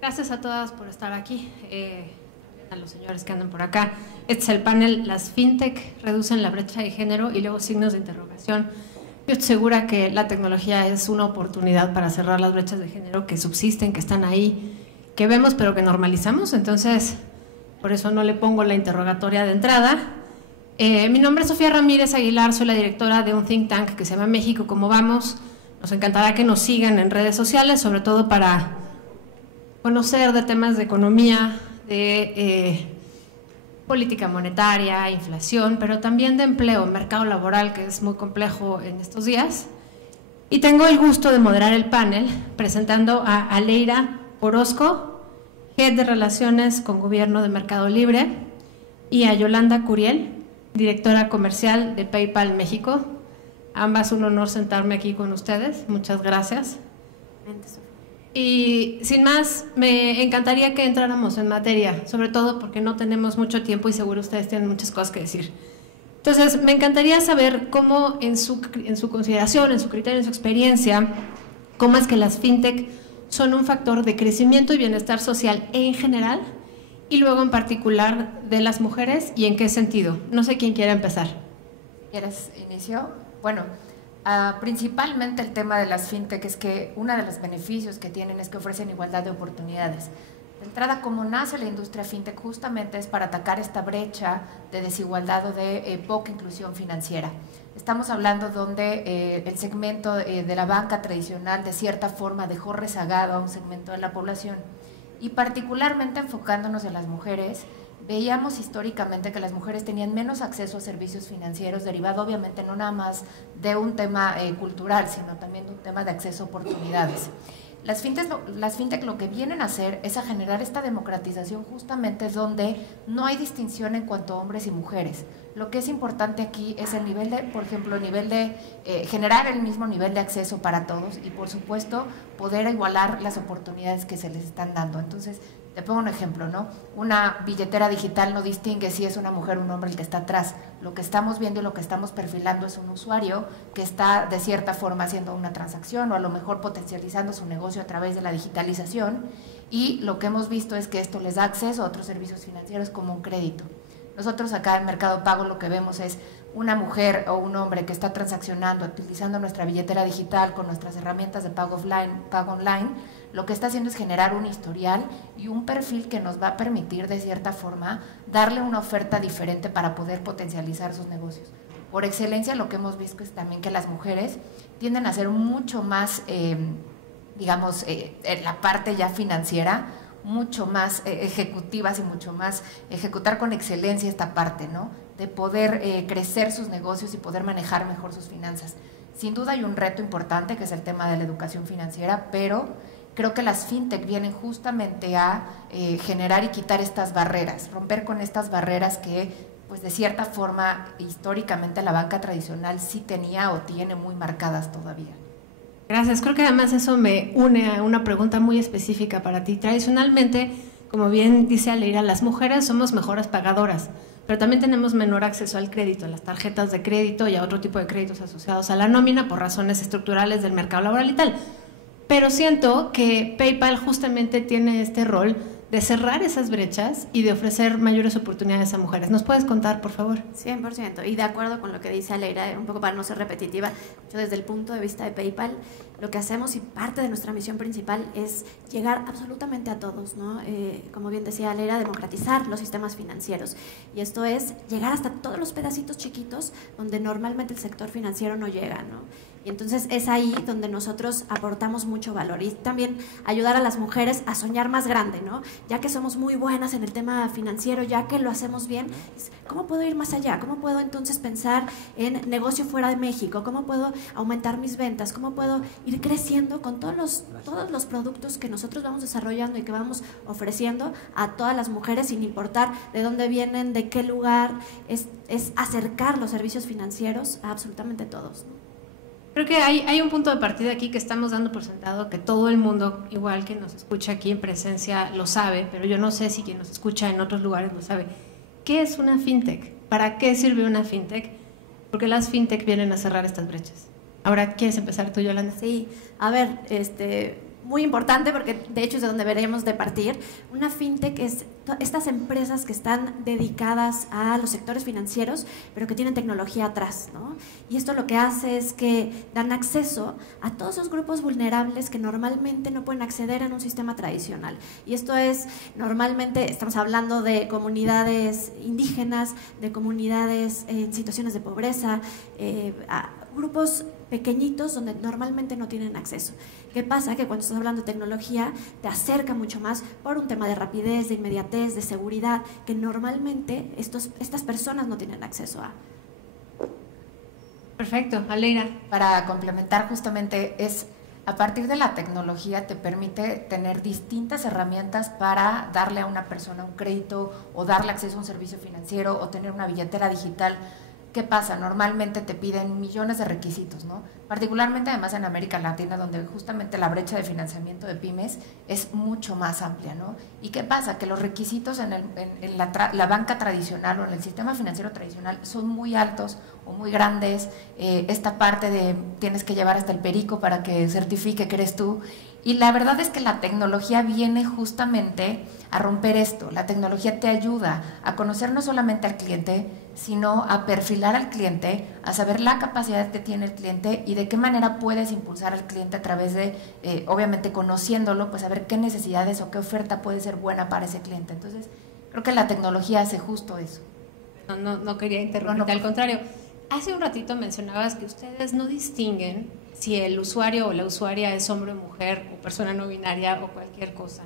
Gracias a todas por estar aquí, a los señores que andan por acá. Este es el panel, las fintech reducen la brecha de género y luego signos de interrogación. Yo estoy segura que la tecnología es una oportunidad para cerrar las brechas de género que subsisten, que están ahí, que vemos pero que normalizamos, entonces por eso no le pongo la interrogatoria de entrada. Mi nombre es Sofía Ramírez Aguilar, soy la directora de un think tank que se llama México Cómo Vamos. Nos encantará que nos sigan en redes sociales, sobre todo para conocer de temas de economía, de política monetaria, inflación, pero también de empleo, mercado laboral, que es muy complejo en estos días. Y tengo el gusto de moderar el panel presentando a Aleira Orozco, Head de Relaciones con Gobierno de Mercado Libre, y a Yolanda Curiel, directora comercial de PayPal México. Ambas, un honor sentarme aquí con ustedes. Muchas gracias. Y sin más, me encantaría que entráramos en materia, sobre todo porque no tenemos mucho tiempo y seguro ustedes tienen muchas cosas que decir. Entonces, me encantaría saber cómo en su consideración, en su criterio, en su experiencia, cómo es que las fintech son un factor de crecimiento y bienestar social en general y luego en particular de las mujeres y en qué sentido. No sé quién quiere empezar. ¿Quieres inicio? Bueno, principalmente el tema de las fintech es que uno de los beneficios que tienen es que ofrecen igualdad de oportunidades. De entrada, como nace la industria fintech, justamente es para atacar esta brecha de desigualdad o de poca inclusión financiera. Estamos hablando donde el segmento de la banca tradicional de cierta forma dejó rezagado a un segmento de la población y particularmente enfocándonos en las mujeres. Veíamos históricamente que las mujeres tenían menos acceso a servicios financieros, derivado obviamente no nada más de un tema cultural, sino también de un tema de acceso a oportunidades. Las fintech lo que vienen a hacer es a generar esta democratización justamente donde no hay distinción en cuanto a hombres y mujeres. Lo que es importante aquí es el nivel de, por ejemplo, el nivel de generar el mismo nivel de acceso para todos y por supuesto poder igualar las oportunidades que se les están dando. Entonces, te pongo un ejemplo, ¿no? Una billetera digital no distingue si es una mujer o un hombre el que está atrás. Lo que estamos viendo y lo que estamos perfilando es un usuario que está de cierta forma haciendo una transacción o a lo mejor potencializando su negocio a través de la digitalización y lo que hemos visto es que esto les da acceso a otros servicios financieros como un crédito. Nosotros acá en Mercado Pago lo que vemos es una mujer o un hombre que está transaccionando, utilizando nuestra billetera digital con nuestras herramientas de pago online, lo que está haciendo es generar un historial y un perfil que nos va a permitir de cierta forma darle una oferta diferente para poder potencializar sus negocios. Por excelencia lo que hemos visto es también que las mujeres tienden a ser mucho más, digamos, en la parte ya financiera, mucho más ejecutivas y mucho más ejecutar con excelencia esta parte, ¿no? De poder crecer sus negocios y poder manejar mejor sus finanzas. Sin duda hay un reto importante que es el tema de la educación financiera, pero creo que las fintech vienen justamente a generar y quitar estas barreras, romper con estas barreras que, pues de cierta forma, históricamente la banca tradicional sí tenía o tiene muy marcadas todavía. Gracias. Creo que además eso me une a una pregunta muy específica para ti. Tradicionalmente, como bien dice Aleira, las mujeres somos mejores pagadoras, pero también tenemos menor acceso al crédito, a las tarjetas de crédito y a otro tipo de créditos asociados a la nómina por razones estructurales del mercado laboral y tal. Pero siento que PayPal justamente tiene este rol de cerrar esas brechas y de ofrecer mayores oportunidades a mujeres. ¿Nos puedes contar, por favor? 100%, y de acuerdo con lo que dice Aleira, un poco para no ser repetitiva, yo desde el punto de vista de PayPal, lo que hacemos y parte de nuestra misión principal es llegar absolutamente a todos, ¿no? Como bien decía Aleira, democratizar los sistemas financieros, y esto es llegar hasta todos los pedacitos chiquitos donde normalmente el sector financiero no llega, ¿no? Y entonces es ahí donde nosotros aportamos mucho valor y también ayudar a las mujeres a soñar más grande, ¿no? Ya que somos muy buenas en el tema financiero, ya que lo hacemos bien, ¿cómo puedo ir más allá? ¿Cómo puedo entonces pensar en negocio fuera de México? ¿Cómo puedo aumentar mis ventas? ¿Cómo puedo ir creciendo con todos los productos que nosotros vamos desarrollando y que vamos ofreciendo a todas las mujeres sin importar de dónde vienen, de qué lugar? Es acercar los servicios financieros a absolutamente todos, ¿no? Creo que hay un punto de partida aquí que estamos dando por sentado, que todo el mundo, igual que nos escucha aquí en presencia, lo sabe, pero yo no sé si quien nos escucha en otros lugares lo sabe. ¿Qué es una fintech? ¿Para qué sirve una fintech? Porque las fintech vienen a cerrar estas brechas. Ahora, ¿quieres empezar tú, Yolanda? Sí, a ver, muy importante porque de hecho es de donde deberíamos de partir. Una fintech es estas empresas que están dedicadas a los sectores financieros, pero que tienen tecnología atrás, ¿no? Y esto lo que hace es que dan acceso a todos esos grupos vulnerables que normalmente no pueden acceder en un sistema tradicional. Y esto es, normalmente estamos hablando de comunidades indígenas, de comunidades en situaciones de pobreza, a grupos pequeñitos donde normalmente no tienen acceso. ¿Qué pasa? Que cuando estás hablando de tecnología te acerca mucho más por un tema de rapidez, de inmediatez, de seguridad, que normalmente estas personas no tienen acceso a. Perfecto, Aleira. Para complementar justamente a partir de la tecnología te permite tener distintas herramientas para darle a una persona un crédito o darle acceso a un servicio financiero o tener una billetera digital. ¿Qué pasa? Normalmente te piden millones de requisitos, ¿no? Particularmente además en América Latina, donde justamente la brecha de financiamiento de pymes es mucho más amplia, ¿no? ¿Y qué pasa? Que los requisitos en la banca tradicional o en el sistema financiero tradicional son muy altos o muy grandes. Esta parte de tienes que llevar hasta el perico para que certifique que eres tú. Y la verdad es que la tecnología viene justamente a romper esto. La tecnología te ayuda a conocer no solamente al cliente, sino a perfilar al cliente, a saber la capacidad que tiene el cliente y de qué manera puedes impulsar al cliente a través de, obviamente conociéndolo, pues saber qué necesidades o qué oferta puede ser buena para ese cliente. Entonces, creo que la tecnología hace justo eso. No quería interrumpirte, al contrario. Hace un ratito mencionabas que ustedes no distinguen si el usuario o la usuaria es hombre o mujer o persona no binaria o cualquier cosa.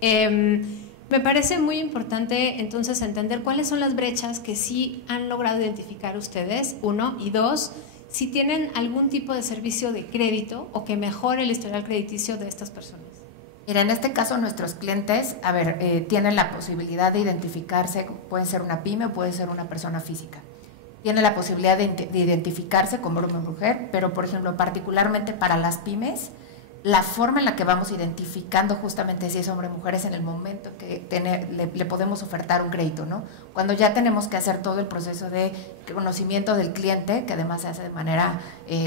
Me parece muy importante entonces entender cuáles son las brechas que sí han logrado identificar ustedes, uno, y dos, si tienen algún tipo de servicio de crédito o que mejore el historial crediticio de estas personas. Mira, en este caso nuestros clientes, tienen la posibilidad de identificarse, puede ser una pyme o puede ser una persona física. Tiene la posibilidad de identificarse como hombre o mujer, pero por ejemplo, particularmente para las pymes, la forma en la que vamos identificando justamente si es hombre o mujer es en el momento que le podemos ofertar un crédito, ¿no? Cuando ya tenemos que hacer todo el proceso de conocimiento del cliente, que además se hace de manera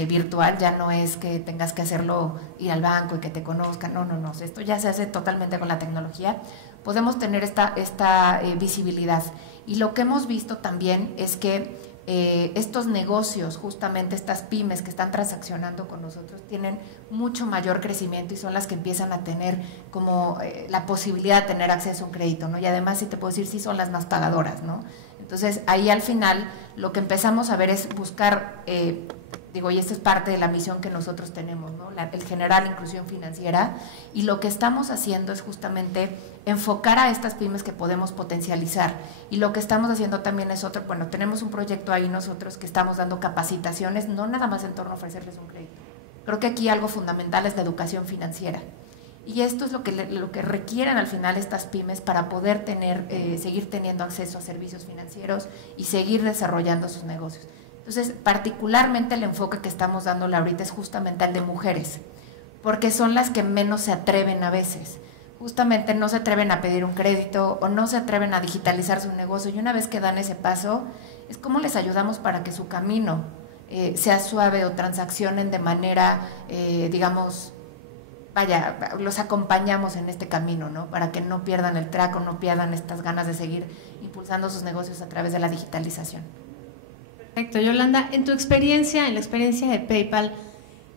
virtual, ya no es que tengas que hacerlo, ir al banco y que te conozcan, no, esto ya se hace totalmente con la tecnología, podemos tener esta visibilidad. Y lo que hemos visto también es que estos negocios, justamente estas pymes que están transaccionando con nosotros, tienen mucho mayor crecimiento y son las que empiezan a tener como la posibilidad de tener acceso a un crédito, ¿no? Y además, si te puedo decir, sí son las más pagadoras, ¿no? Entonces, ahí al final lo que empezamos a ver es buscar, y esta es parte de la misión que nosotros tenemos, ¿no? El generar inclusión financiera, y lo que estamos haciendo es justamente enfocar a estas pymes que podemos potencializar, y lo que estamos haciendo también es tenemos un proyecto ahí nosotros que estamos dando capacitaciones, no nada más en torno a ofrecerles un crédito. Creo que aquí algo fundamental es la educación financiera, y esto es lo que requieren al final estas pymes para poder seguir teniendo acceso a servicios financieros y seguir desarrollando sus negocios. Entonces, particularmente el enfoque que estamos dándole ahorita es justamente al de mujeres, porque son las que menos se atreven a veces. Justamente no se atreven a pedir un crédito o no se atreven a digitalizar su negocio, y una vez que dan ese paso, es como les ayudamos para que su camino sea suave o transaccionen de manera, los acompañamos en este camino, ¿no? Para que no pierdan el track o no pierdan estas ganas de seguir impulsando sus negocios a través de la digitalización. Perfecto, Yolanda, en la experiencia de PayPal,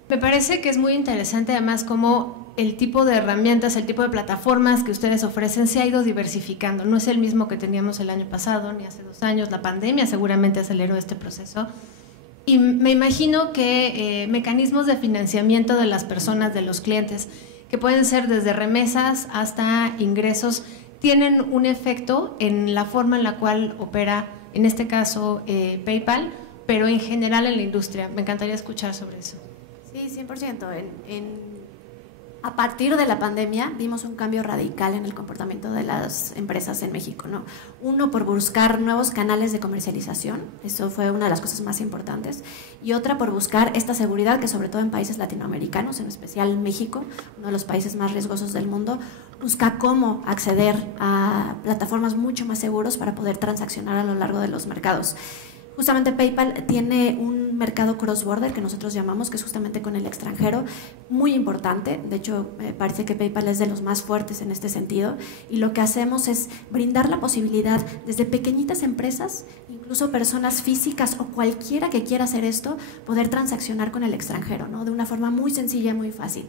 me parece que es muy interesante además cómo el tipo de herramientas, el tipo de plataformas que ustedes ofrecen se ha ido diversificando. No es el mismo que teníamos el año pasado ni hace 2 años. La pandemia seguramente aceleró este proceso. Y me imagino que mecanismos de financiamiento de las personas, de los clientes, que pueden ser desde remesas hasta ingresos, tienen un efecto en la forma en la cual opera, en este caso, PayPal, pero en general en la industria. Me encantaría escuchar sobre eso. Sí, 100%. A partir de la pandemia vimos un cambio radical en el comportamiento de las empresas en México, ¿no? Uno, por buscar nuevos canales de comercialización, eso fue una de las cosas más importantes, y otra por buscar esta seguridad que sobre todo en países latinoamericanos, en especial México, uno de los países más riesgosos del mundo, busca cómo acceder a plataformas mucho más seguros para poder transaccionar a lo largo de los mercados. Justamente PayPal tiene un mercado cross-border que nosotros llamamos, que es justamente con el extranjero, muy importante. De hecho, me parece que PayPal es de los más fuertes en este sentido. Y lo que hacemos es brindar la posibilidad desde pequeñitas empresas, incluso personas físicas o cualquiera que quiera hacer esto, poder transaccionar con el extranjero, ¿no? De una forma muy sencilla y muy fácil.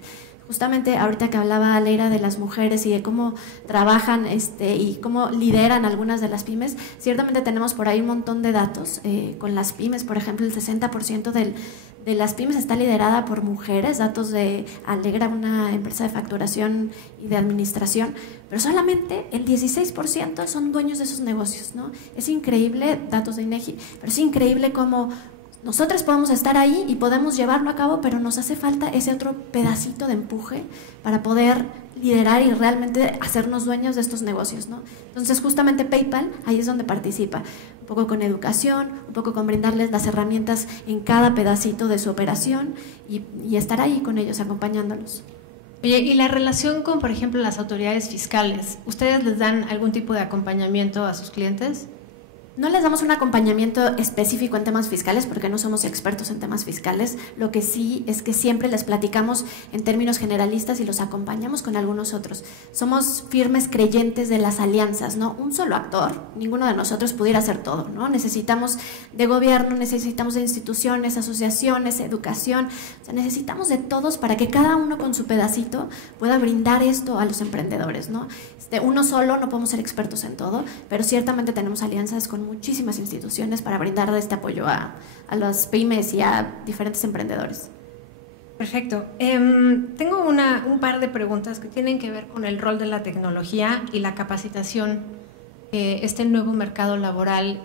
Justamente ahorita que hablaba Aleira de las mujeres y de cómo trabajan y cómo lideran algunas de las pymes, ciertamente tenemos por ahí un montón de datos. Con las pymes, por ejemplo, el 60% de las pymes está liderada por mujeres, datos de Alegra, una empresa de facturación y de administración, pero solamente el 16% son dueños de esos negocios, ¿no? Es increíble, datos de INEGI, pero es increíble cómo nosotros podemos estar ahí y podemos llevarlo a cabo, pero nos hace falta ese otro pedacito de empuje para poder liderar y realmente hacernos dueños de estos negocios, ¿no? Entonces, justamente PayPal ahí es donde participa, un poco con educación, un poco con brindarles las herramientas en cada pedacito de su operación y estar ahí con ellos, acompañándolos. Oye, y la relación con, por ejemplo, las autoridades fiscales, ¿ustedes les dan algún tipo de acompañamiento a sus clientes? No les damos un acompañamiento específico en temas fiscales porque no somos expertos en temas fiscales. Lo que sí es que siempre les platicamos en términos generalistas y los acompañamos con algunos otros. Somos firmes creyentes de las alianzas, ¿no? Un solo actor, ninguno de nosotros pudiera hacer todo, ¿no? Necesitamos de gobierno, necesitamos de instituciones, asociaciones, educación, o sea, necesitamos de todos para que cada uno con su pedacito pueda brindar esto a los emprendedores, ¿no? Uno solo no podemos ser expertos en todo, pero ciertamente tenemos alianzas con muchísimas instituciones para brindar este apoyo a las pymes y a diferentes emprendedores. Perfecto. Tengo un par de preguntas que tienen que ver con el rol de la tecnología y la capacitación, este nuevo mercado laboral,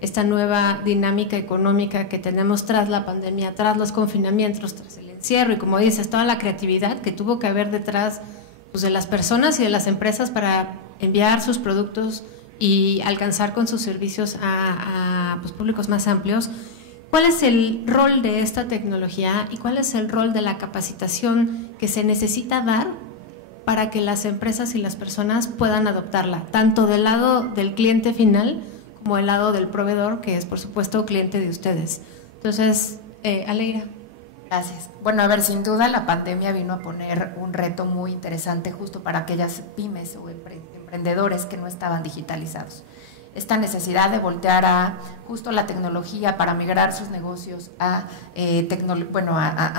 esta nueva dinámica económica que tenemos tras la pandemia, tras los confinamientos, tras el encierro y, como dices, toda la creatividad que tuvo que haber detrás, pues, de las personas y de las empresas para enviar sus productos y alcanzar con sus servicios a pues, públicos más amplios. ¿Cuál es el rol de esta tecnología y cuál es el rol de la capacitación que se necesita dar para que las empresas y las personas puedan adoptarla, tanto del lado del cliente final como del lado del proveedor, que es, por supuesto, cliente de ustedes? Entonces, Aleira. Gracias. Bueno, a ver, sin duda la pandemia vino a poner un reto muy interesante justo para aquellas pymes o emprendedores que no estaban digitalizados. Esta necesidad de voltear a justo la tecnología para migrar sus negocios a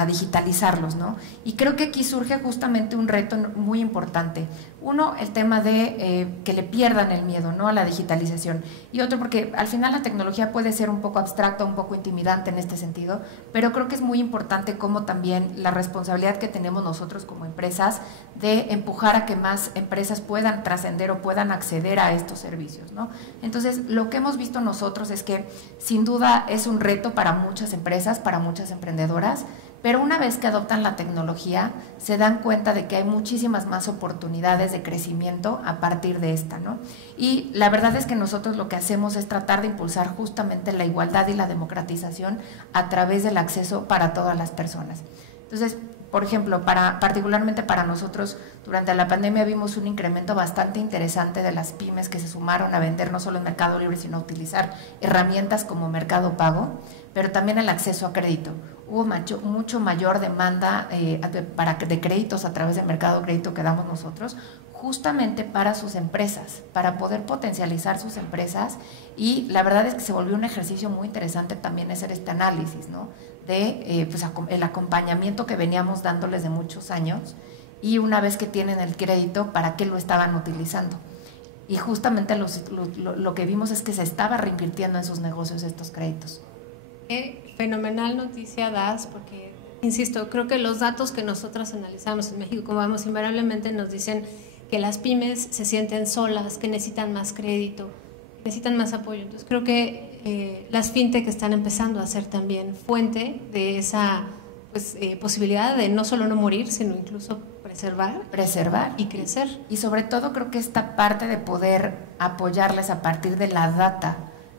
digitalizarlos, ¿no? Y creo que aquí surge justamente un reto muy importante. Uno, el tema de que le pierdan el miedo, ¿no?, a la digitalización. Y otro, porque al final la tecnología puede ser un poco abstracta, un poco intimidante en este sentido, pero creo que es muy importante como también la responsabilidad que tenemos nosotros como empresas de empujar a que más empresas puedan trascender o puedan acceder a estos servicios, ¿no? Entonces, lo que hemos visto nosotros es que sin duda es un reto para muchas empresas, para muchas emprendedoras, pero una vez que adoptan la tecnología, se dan cuenta de que hay muchísimas más oportunidades de crecimiento a partir de esta, ¿no? Y la verdad es que nosotros lo que hacemos es tratar de impulsar justamente la igualdad y la democratización a través del acceso para todas las personas. Entonces, por ejemplo, particularmente para nosotros, durante la pandemia vimos un incremento bastante interesante de las pymes que se sumaron a vender no solo en Mercado Libre, sino a utilizar herramientas como Mercado Pago, pero también el acceso a crédito. Hubo mucho mayor demanda de créditos a través del mercado de crédito que damos nosotros, justamente para sus empresas, para poder potencializar sus empresas, y la verdad es que se volvió un ejercicio muy interesante también hacer este análisis, ¿no?, de el acompañamiento que veníamos dándoles de muchos años, y una vez que tienen el crédito, ¿para qué lo estaban utilizando? Y justamente lo que vimos es que se estaba reinvirtiendo en sus negocios estos créditos. Qué fenomenal noticia das, porque, insisto, creo que los datos que nosotros analizamos en México, como vamos, invariablemente nos dicen que las pymes se sienten solas, que necesitan más crédito, necesitan más apoyo. Entonces creo que las fintech están empezando a ser también fuente de esa posibilidad de no solo no morir, sino incluso preservar y crecer. Y sobre todo creo que esta parte de poder apoyarles a partir de la data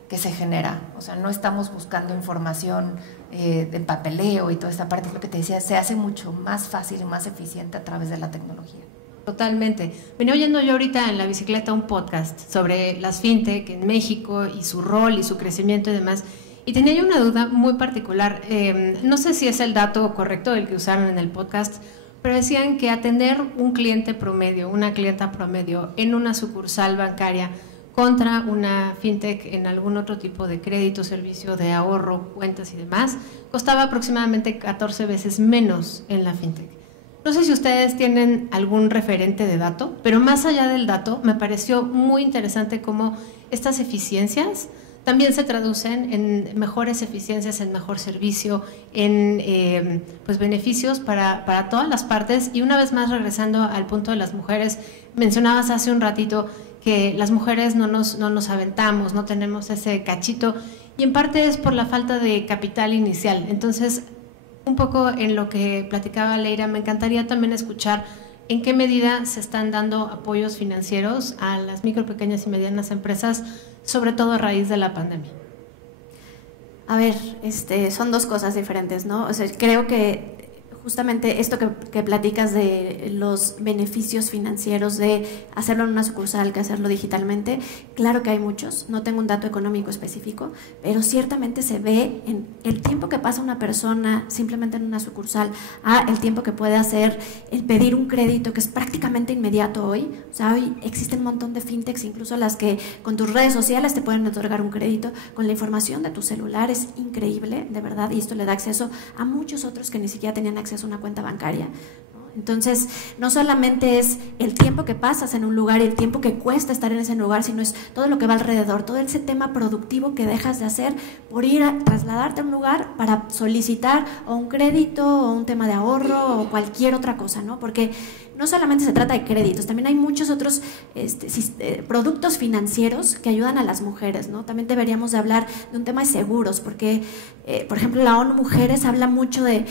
que se genera, o sea, no estamos buscando información de papeleo y toda esta parte, es lo que te decía, se hace mucho más fácil y más eficiente a través de la tecnología. Totalmente. Venía oyendo yo ahorita en la bicicleta un podcast sobre las fintech en México y su rol y su crecimiento y demás. Y tenía yo una duda muy particular. No sé si es el dato correcto el que usaron en el podcast, pero decían que atender un cliente promedio, una clienta promedio en una sucursal bancaria contra una fintech en algún otro tipo de crédito, servicio de ahorro, cuentas y demás, costaba aproximadamente 14 veces menos en la fintech. No sé si ustedes tienen algún referente de dato, pero más allá del dato, me pareció muy interesante cómo estas eficiencias también se traducen en mejores eficiencias, en mejor servicio, en pues beneficios para todas las partes. Y una vez más, regresando al punto de las mujeres, mencionabas hace un ratito que las mujeres no nos aventamos, no tenemos ese cachito, y en parte es por la falta de capital inicial. Entonces, un poco en lo que platicaba Leira, me encantaría también escuchar en qué medida se están dando apoyos financieros a las micro, pequeñas y medianas empresas, sobre todo a raíz de la pandemia. A ver, son dos cosas diferentes, ¿no? O sea, creo que justamente esto que platicas de los beneficios financieros de hacerlo en una sucursal que hacerlo digitalmente, claro que hay muchos, no tengo un dato económico específico, pero ciertamente se ve en el tiempo que pasa una persona simplemente en una sucursal a el tiempo que puede hacer el pedir un crédito, que es prácticamente inmediato hoy. O sea, hoy existen un montón de fintechs, incluso las que con tus redes sociales te pueden otorgar un crédito, con la información de tu celular. Es increíble, de verdad, y esto le da acceso a muchos otros que ni siquiera tenían acceso a una cuenta bancaria, ¿no? Entonces, no solamente es el tiempo que pasas en un lugar y el tiempo que cuesta estar en ese lugar, sino es todo lo que va alrededor, todo ese tema productivo que dejas de hacer por ir a trasladarte a un lugar para solicitar o un crédito o un tema de ahorro o cualquier otra cosa, ¿no? Porque no solamente se trata de créditos, también hay muchos otros productos financieros que ayudan a las mujeres, ¿no? También deberíamos de hablar de un tema de seguros, porque, por ejemplo, la ONU Mujeres habla mucho de,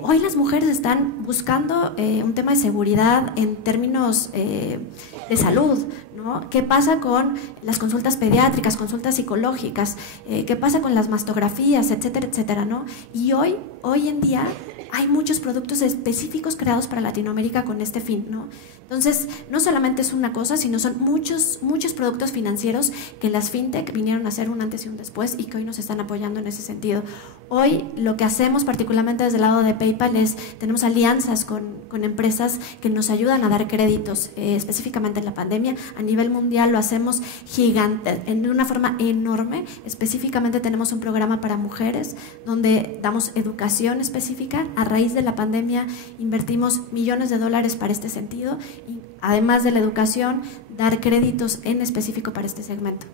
hoy las mujeres están buscando un tema de seguridad en términos de salud, ¿no? ¿Qué pasa con las consultas pediátricas, consultas psicológicas? ¿Qué pasa con las mastografías, etcétera, etcétera, ¿no? Y hoy en día hay muchos productos específicos creados para Latinoamérica con este fin, ¿no? Entonces, no solamente es una cosa, sino son muchos productos financieros que las fintech vinieron a hacer un antes y un después y que hoy nos están apoyando en ese sentido. Hoy lo que hacemos particularmente desde el lado de PayPal es, tenemos alianzas con empresas que nos ayudan a dar créditos, específicamente en la pandemia. A nivel mundial lo hacemos gigante, en una forma enorme. Específicamente tenemos un programa para mujeres donde damos educación específica. A raíz de la pandemia invertimos millones de dólares para este sentido y además de la educación, dar créditos en específico para este segmento.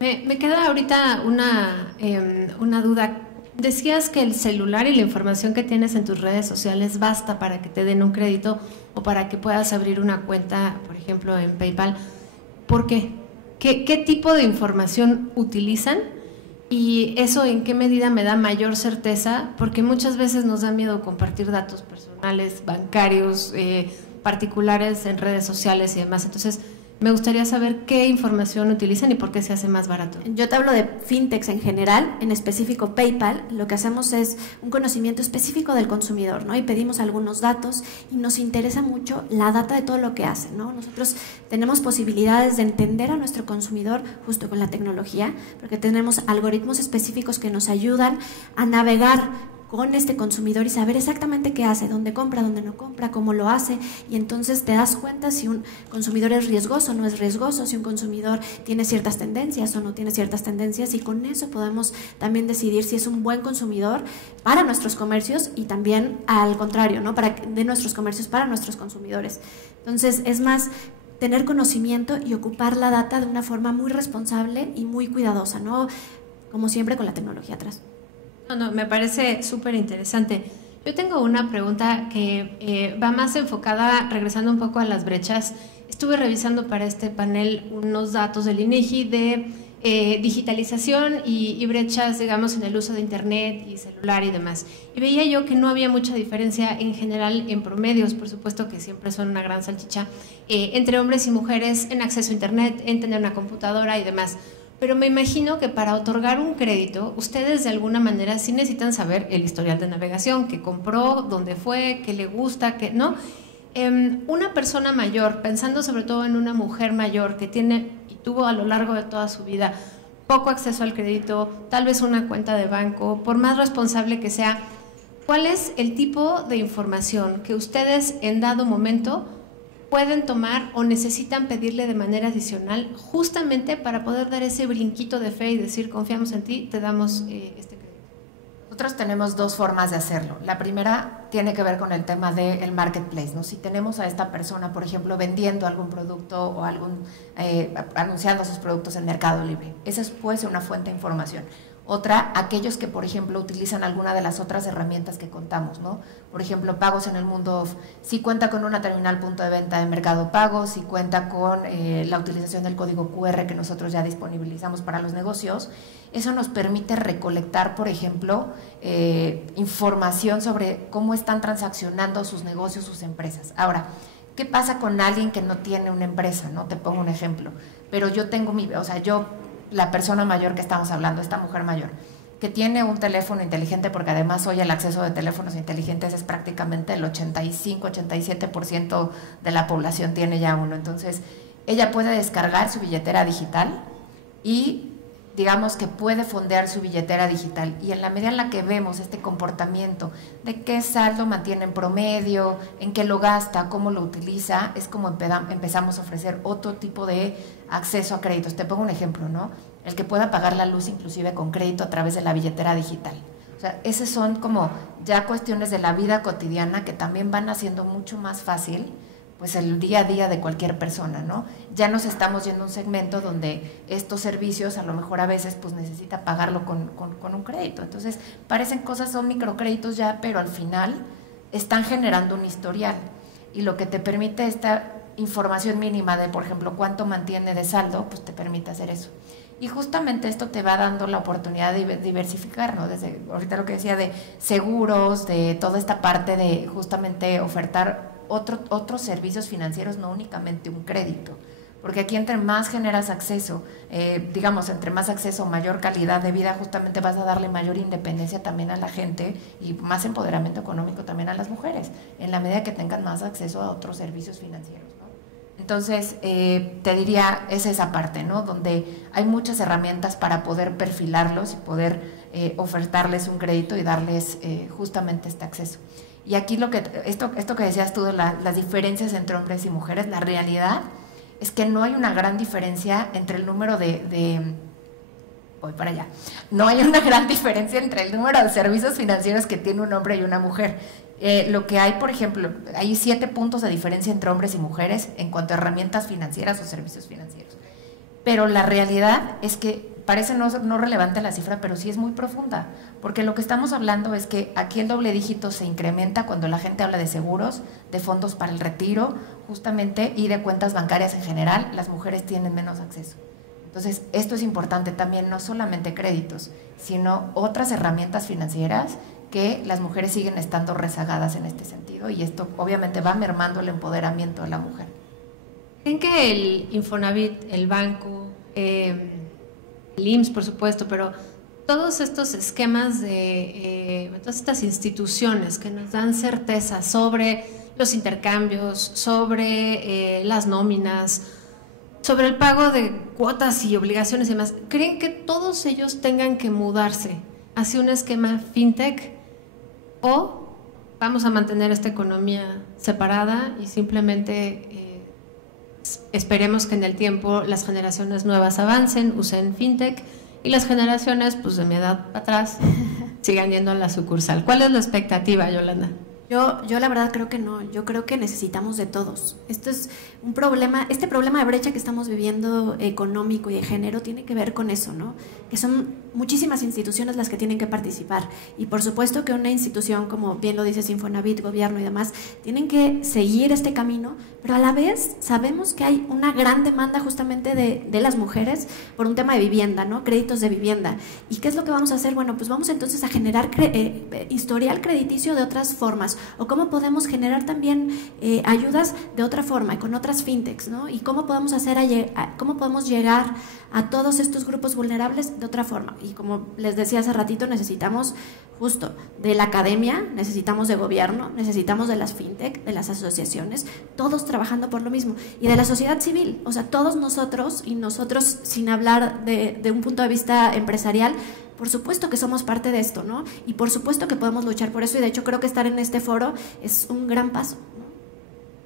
Me queda ahorita una duda. Decías que el celular y la información que tienes en tus redes sociales basta para que te den un crédito o para que puedas abrir una cuenta, por ejemplo, en PayPal. ¿Por qué? ¿Qué tipo de información utilizan? Y eso, ¿en qué medida me da mayor certeza? Porque muchas veces nos da miedo compartir datos personales, bancarios, particulares en redes sociales y demás. Entonces, me gustaría saber qué información utilizan y por qué se hace más barato. Yo te hablo de fintechs en general, en específico PayPal. Lo que hacemos es un conocimiento específico del consumidor, ¿no? Y pedimos algunos datos y nos interesa mucho la data de todo lo que hace, ¿no? Nosotros tenemos posibilidades de entender a nuestro consumidor justo con la tecnología, porque tenemos algoritmos específicos que nos ayudan a navegar con este consumidor y saber exactamente qué hace, dónde compra, dónde no compra, cómo lo hace, y entonces te das cuenta si un consumidor es riesgoso o no es riesgoso, si un consumidor tiene ciertas tendencias o no tiene ciertas tendencias, y con eso podemos también decidir si es un buen consumidor para nuestros comercios y también al contrario, ¿no? De nuestros comercios para nuestros consumidores. Entonces, es más tener conocimiento y ocupar la data de una forma muy responsable y muy cuidadosa, ¿no? Como siempre, con la tecnología atrás. No, me parece súper interesante. Yo tengo una pregunta que va más enfocada, regresando un poco a las brechas. Estuve revisando para este panel unos datos del INEGI de digitalización y brechas, digamos, en el uso de internet y celular y demás. Y veía yo que no había mucha diferencia en general en promedios, por supuesto que siempre son una gran salchicha, entre hombres y mujeres en acceso a internet, en tener una computadora y demás. Pero me imagino que para otorgar un crédito, ustedes de alguna manera sí necesitan saber el historial de navegación, qué compró, dónde fue, qué le gusta, qué no. Una persona mayor, pensando sobre todo en una mujer mayor que tiene y tuvo a lo largo de toda su vida poco acceso al crédito, tal vez una cuenta de banco, por más responsable que sea, ¿cuál es el tipo de información que ustedes en dado momento pueden tomar o necesitan pedirle de manera adicional justamente para poder dar ese brinquito de fe y decir confiamos en ti, te damos este crédito? Nosotros tenemos dos formas de hacerlo. La primera tiene que ver con el tema del marketplace, ¿no? Si tenemos a esta persona, por ejemplo, vendiendo algún producto o anunciando sus productos en Mercado Libre, esa puede ser una fuente de información. Otra, aquellos que, por ejemplo, utilizan alguna de las otras herramientas que contamos, ¿no? Por ejemplo, pagos en el mundo off. Si cuenta con una terminal punto de venta de Mercado Pago, si cuenta con la utilización del código QR que nosotros ya disponibilizamos para los negocios, eso nos permite recolectar, por ejemplo, información sobre cómo están transaccionando sus negocios, sus empresas. Ahora, ¿qué pasa con alguien que no tiene una empresa, no? Te pongo un ejemplo. Pero yo tengo la persona mayor que estamos hablando, esta mujer mayor, que tiene un teléfono inteligente, porque además hoy el acceso de teléfonos inteligentes es prácticamente el 85-87% de la población tiene ya uno. Entonces, ella puede descargar su billetera digital y digamos que puede fondear su billetera digital, y en la medida en la que vemos este comportamiento de qué saldo mantiene en promedio, en qué lo gasta, cómo lo utiliza, es como empezamos a ofrecer otro tipo de acceso a créditos. Te pongo un ejemplo, ¿no? El que pueda pagar la luz inclusive con crédito a través de la billetera digital. O sea, esas son como ya cuestiones de la vida cotidiana que también van haciendo mucho más fácil pues el día a día de cualquier persona, ¿no? Ya nos estamos yendo a un segmento donde estos servicios a lo mejor a veces pues necesita pagarlo con un crédito. Entonces parecen cosas, son microcréditos ya, pero al final están generando un historial, y lo que te permite esta información mínima de, por ejemplo, cuánto mantiene de saldo, pues te permite hacer eso. Y justamente esto te va dando la oportunidad de diversificar, ¿no? Desde ahorita lo que decía de seguros, de toda esta parte de justamente ofertar otros servicios financieros, no únicamente un crédito, porque aquí entre más generas acceso, entre más acceso, mayor calidad de vida, justamente vas a darle mayor independencia también a la gente y más empoderamiento económico también a las mujeres, en la medida que tengan más acceso a otros servicios financieros, ¿no? Entonces, te diría, es esa parte, ¿no? Donde hay muchas herramientas para poder perfilarlos y poder ofertarles un crédito y darles justamente este acceso. Y aquí esto que decías tú de las diferencias entre hombres y mujeres, la realidad es que no hay una gran diferencia entre el número voy para allá, no hay una gran diferencia entre el número de servicios financieros que tiene un hombre y una mujer. Lo que hay, por ejemplo, hay 7 puntos de diferencia entre hombres y mujeres en cuanto a herramientas financieras o servicios financieros. Pero la realidad es que parece no relevante la cifra, pero sí es muy profunda, porque lo que estamos hablando es que aquí el doble dígito se incrementa cuando la gente habla de seguros, de fondos para el retiro, justamente, y de cuentas bancarias en general. Las mujeres tienen menos acceso. Entonces, esto es importante también, no solamente créditos, sino otras herramientas financieras que las mujeres siguen estando rezagadas en este sentido, y esto obviamente va mermando el empoderamiento de la mujer. ¿Creen que el Infonavit, el banco, el IMSS, por supuesto, pero todos estos esquemas de todas estas instituciones que nos dan certeza sobre los intercambios, sobre las nóminas, sobre el pago de cuotas y obligaciones y demás, creen que todos ellos tengan que mudarse hacia un esquema fintech, o vamos a mantener esta economía separada y simplemente esperemos que en el tiempo las generaciones nuevas avancen, usen fintech, y las generaciones pues de mi edad para atrás sigan yendo a la sucursal? ¿Cuál es la expectativa, Yolanda? Yo la verdad creo que no, yo creo que necesitamos de todos. Esto es un problema, este problema de brecha que estamos viviendo económico y de género tiene que ver con eso, ¿no? Que son muchísimas instituciones las que tienen que participar, y por supuesto que una institución, como bien lo dices, Infonavit, gobierno y demás, tienen que seguir este camino, pero a la vez sabemos que hay una gran demanda justamente de las mujeres por un tema de vivienda, ¿no? Créditos de vivienda. ¿Y qué es lo que vamos a hacer? Bueno, pues vamos entonces a generar historial crediticio de otras formas. o cómo podemos generar también ayudas de otra forma y con otras fintechs, ¿no? Y cómo podemos cómo podemos llegar a todos estos grupos vulnerables de otra forma. Y como les decía hace ratito, necesitamos justo de la academia, necesitamos de gobierno, necesitamos de las fintech, de las asociaciones, todos trabajando por lo mismo, y de la sociedad civil, o sea, todos nosotros, y nosotros sin hablar de un punto de vista empresarial, por supuesto que somos parte de esto, ¿no? Y por supuesto que podemos luchar por eso, y de hecho creo que estar en este foro es un gran paso, ¿no?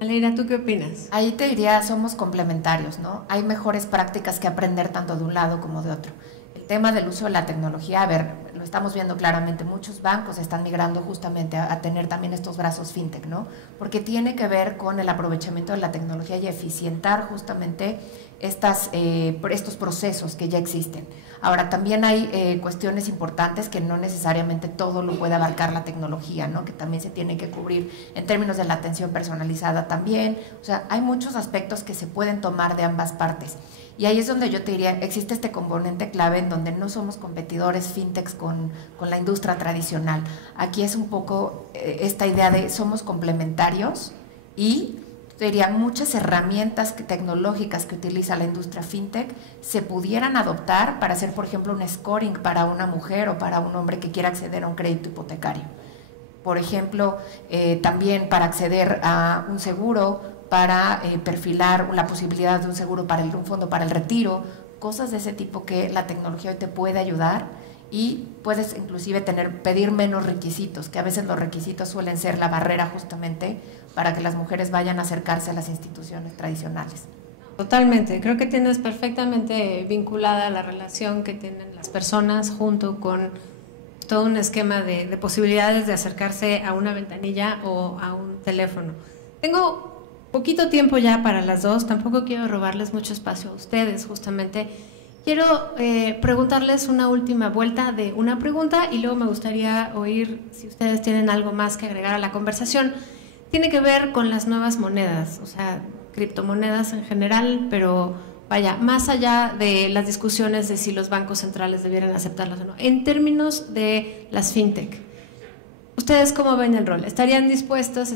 Aleira, ¿tú qué opinas? Ahí te diría, somos complementarios, ¿no? Hay mejores prácticas que aprender tanto de un lado como de otro. El tema del uso de la tecnología, a ver, lo estamos viendo claramente, muchos bancos están migrando justamente a tener también estos brazos fintech, ¿no? Porque tiene que ver con el aprovechamiento de la tecnología y eficientar justamente estos procesos que ya existen. Ahora, también hay cuestiones importantes que no necesariamente todo lo puede abarcar la tecnología, ¿no? Que también se tiene que cubrir en términos de la atención personalizada también. O sea, hay muchos aspectos que se pueden tomar de ambas partes. Y ahí es donde yo te diría, existe este componente clave en donde no somos competidores fintechs con la industria tradicional. Aquí es un poco esta idea de somos complementarios y te diría, muchas herramientas tecnológicas que utiliza la industria fintech se pudieran adoptar para hacer, por ejemplo, un scoring para una mujer o para un hombre que quiera acceder a un crédito hipotecario. Por ejemplo, también para acceder a un seguro, para perfilar la posibilidad de un seguro para un fondo para el retiro, cosas de ese tipo que la tecnología hoy te puede ayudar y puedes inclusive pedir menos requisitos, que a veces los requisitos suelen ser la barrera justamente para que las mujeres vayan a acercarse a las instituciones tradicionales. Totalmente, creo que tienes perfectamente vinculada la relación que tienen las personas junto con todo un esquema de posibilidades de acercarse a una ventanilla o a un teléfono. Tengo poquito tiempo ya para las dos, tampoco quiero robarles mucho espacio a ustedes, justamente. Quiero preguntarles una última vuelta de una pregunta y luego me gustaría oír si ustedes tienen algo más que agregar a la conversación. Tiene que ver con las nuevas monedas, o sea, criptomonedas en general, pero vaya, más allá de las discusiones de si los bancos centrales debieran aceptarlas o no. En términos de las fintech, ¿ustedes cómo ven el rol? ¿Estarán dispuestos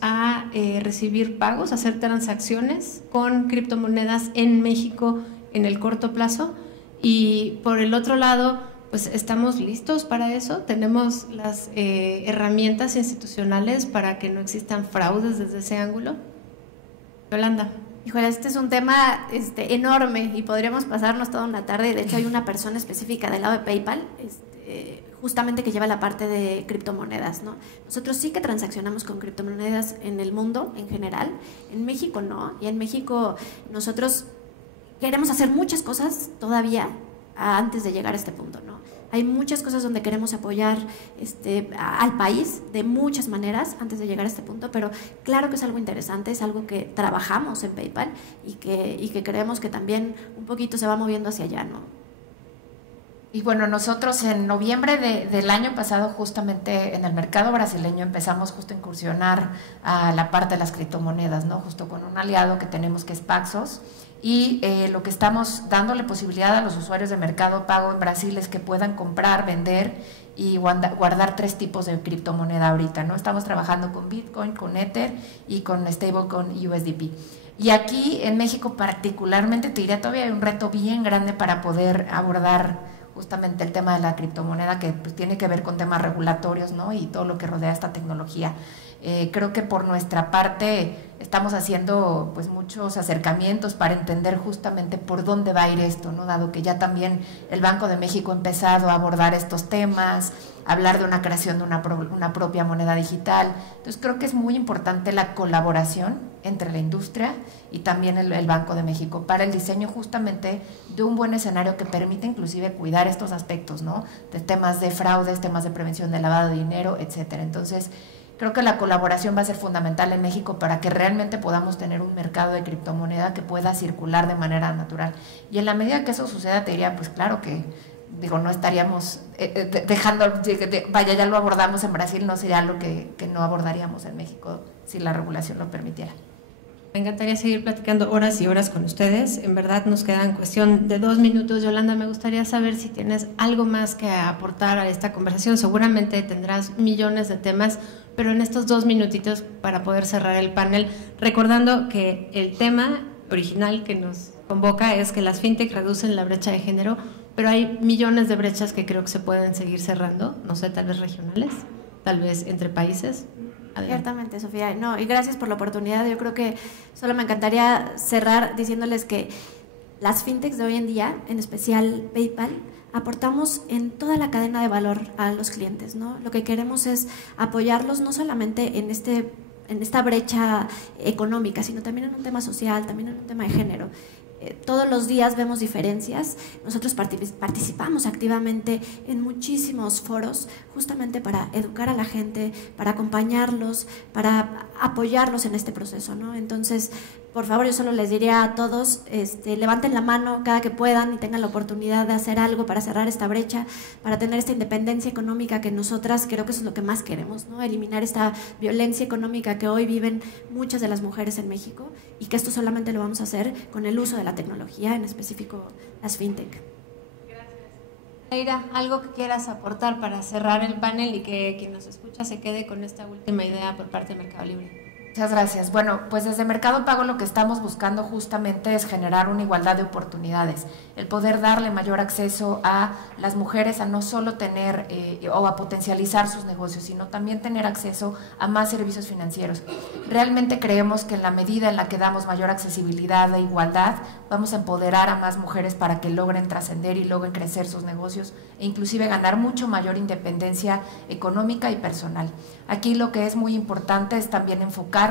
a recibir pagos, a hacer transacciones con criptomonedas en México en el corto plazo? Y por el otro lado, pues ¿estamos listos para eso? ¿Tenemos las herramientas institucionales para que no existan fraudes desde ese ángulo? Yolanda. Híjole, este es un tema enorme y podríamos pasarnos toda una tarde. De hecho, hay una persona específica del lado de PayPal, justamente que lleva la parte de criptomonedas, ¿no? Nosotros sí que transaccionamos con criptomonedas en el mundo en general. En México no. Y en México nosotros queremos hacer muchas cosas todavía antes de llegar a este punto, ¿no? Hay muchas cosas donde queremos apoyar al país de muchas maneras antes de llegar a este punto, pero claro que es algo interesante, es algo que trabajamos en PayPal y que creemos que también un poquito se va moviendo hacia allá, ¿no? Y bueno, nosotros en noviembre del año pasado, justamente en el mercado brasileño, empezamos justo a incursionar a la parte de las criptomonedas, ¿no? Justo con un aliado que tenemos que es Paxos. Y lo que estamos dándole posibilidad a los usuarios de Mercado Pago en Brasil es que puedan comprar, vender y guardar 3 tipos de criptomoneda ahorita, ¿no? Estamos trabajando con Bitcoin, con Ether y con Stablecoin USDP. Y aquí en México particularmente, te diría, todavía hay un reto bien grande para poder abordar justamente el tema de la criptomoneda, que pues tiene que ver con temas regulatorios, ¿no? Y todo lo que rodea esta tecnología. Creo que por nuestra parte estamos haciendo pues muchos acercamientos para entender justamente por dónde va a ir esto, ¿no? Dado que ya también el Banco de México ha empezado a abordar estos temas, hablar de una creación de una propia moneda digital. Entonces creo que es muy importante la colaboración entre la industria y también el Banco de México para el diseño justamente de un buen escenario que permita inclusive cuidar estos aspectos, ¿no? De temas de fraudes, temas de prevención de lavado de dinero, etcétera. Entonces creo que la colaboración va a ser fundamental en México para que realmente podamos tener un mercado de criptomoneda que pueda circular de manera natural. Y en la medida que eso suceda, te diría, pues claro que, digo, no estaríamos dejando, vaya, ya lo abordamos en Brasil, no sería algo que no abordaríamos en México si la regulación lo permitiera. Me encantaría seguir platicando horas y horas con ustedes. En verdad nos quedan cuestión de 2 minutos. Yolanda, me gustaría saber si tienes algo más que aportar a esta conversación. Seguramente tendrás millones de temas. pero en estos 2 minutitos para poder cerrar el panel, recordando que el tema original que nos convoca es que las fintech reducen la brecha de género, pero hay millones de brechas que creo que se pueden seguir cerrando, no sé, tal vez regionales, tal vez entre países. Adelante. Ciertamente, Sofía. No, y gracias por la oportunidad. Yo creo que solo me encantaría cerrar diciéndoles que las fintechs de hoy en día, en especial PayPal, aportamos en toda la cadena de valor a los clientes, ¿no? Lo que queremos es apoyarlos no solamente en esta brecha económica, sino también en un tema social, también en un tema de género. Todos los días vemos diferencias. Nosotros participamos activamente en muchísimos foros justamente para educar a la gente, para acompañarlos, para apoyarlos en este proceso, ¿no? Entonces, por favor, yo solo les diría a todos, levanten la mano cada que puedan y tengan la oportunidad de hacer algo para cerrar esta brecha, para tener esta independencia económica que nosotras creo que eso es lo que más queremos, ¿no? Eliminar esta violencia económica que hoy viven muchas de las mujeres en México, y que esto solamente lo vamos a hacer con el uso de la tecnología, en específico las fintech. Gracias. Leira, ¿algo que quieras aportar para cerrar el panel y que quien nos escucha se quede con esta última idea por parte de Mercado Libre? Muchas gracias. Bueno, pues desde Mercado Pago lo que estamos buscando justamente es generar una igualdad de oportunidades, el poder darle mayor acceso a las mujeres a no solo tener o a potencializar sus negocios, sino también tener acceso a más servicios financieros. Realmente creemos que en la medida en la que damos mayor accesibilidad e igualdad, vamos a empoderar a más mujeres para que logren trascender y logren crecer sus negocios e inclusive ganar mucho mayor independencia económica y personal. Aquí lo que es muy importante es también enfocarnos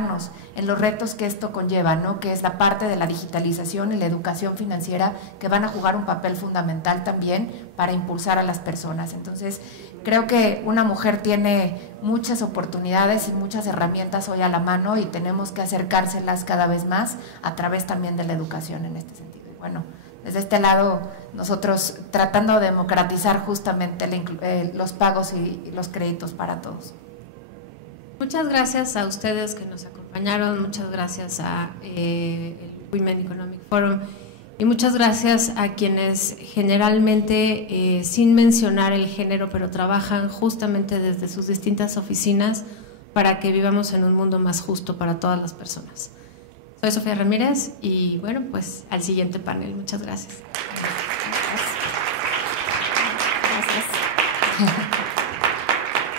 en los retos que esto conlleva, ¿no? Que es la parte de la digitalización y la educación financiera, que van a jugar un papel fundamental también para impulsar a las personas. Entonces, creo que una mujer tiene muchas oportunidades y muchas herramientas hoy a la mano, y tenemos que acercárselas cada vez más a través también de la educación en este sentido. Y bueno, desde este lado, nosotros tratando de democratizar justamente los pagos y los créditos para todos. Muchas gracias a ustedes que nos acompañaron, muchas gracias a el Women Economic Forum, y muchas gracias a quienes generalmente, sin mencionar el género, pero trabajan justamente desde sus distintas oficinas para que vivamos en un mundo más justo para todas las personas. Soy Sofía Ramírez y bueno, pues al siguiente panel. Muchas gracias. Gracias.